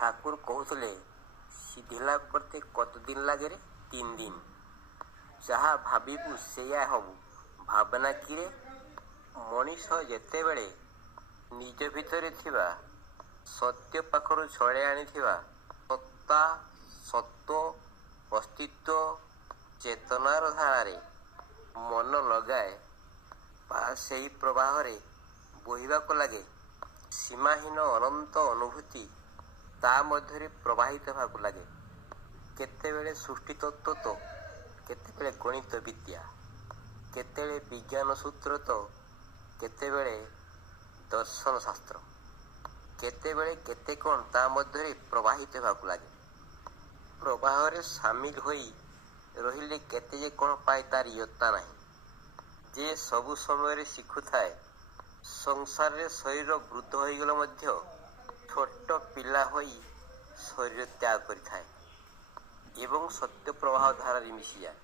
ଠାକୁର କହୁଥିଲେ ସିଦ୍ଧି ଲାଭ କରତେ କତ ଦିନ ଲାଗେ ରେ? 3 ଦିନ। ଯାହା ଭାବିବୁ ସେଇଆ ହବୁ। ଭାବନା କିରେ? ମଣିଷ ଯେତେବେଳେ ନିଜ ଭିତରେ ଥିବା ସତ୍ୟ ପାଖରୁ ଛଡ଼ାଇ ଆଣିଥିବା ସତ୍ତା, ସତ୍ତ୍ୱ, ଅସ୍ତିତ୍ୱ, ଚେତନାର ଧାରାରେ ମନ ଲଗାଏ ବା ସେହି ପ୍ରବାହରେ ବୋହିବାକୁ ଲାଗେ, ସୀମାହୀନ ଅନନ୍ତ ଅନୁଭୂତି ତା ମଧ୍ୟରେ ପ୍ରବାହିତ ହେବାକୁ ଲାଗେ। କେତେବେଳେ ସୃଷ୍ଟି ତତ୍ତ୍ୱ ତ କେତେବେଳେ ଗଣିତ ବିଦ୍ୟା, କେତେବେଳେ ବିଜ୍ଞାନ ସୂତ୍ର ତ କେତେବେଳେ ଦର୍ଶନ ଶାସ୍ତ୍ର, କେତେବେଳେ କେତେ କ'ଣ ତା ମଧ୍ୟରେ ପ୍ରବାହିତ ହେବାକୁ ଲାଗେ। ପ୍ରବାହରେ ସାମିଲ ହୋଇ ରହିଲେ କେତେ ଯେ କ'ଣ ପାଏ ତାର ଇୟତ୍ତା ନାହିଁ। ଯେ ସବୁ ସମୟରେ ଶିଖୁଥାଏ, ସଂସାରରେ ଶରୀର ବୃଦ୍ଧ ହୋଇଗଲେ ମଧ୍ୟ ଛୋଟ ପିଲା ହୋଇ ଶରୀର ତ୍ୟାଗ କରିଥାଏ ଏବଂ ସତ୍ୟ ପ୍ରବାହ ଧାରାରେ ମିଶିଯାଏ।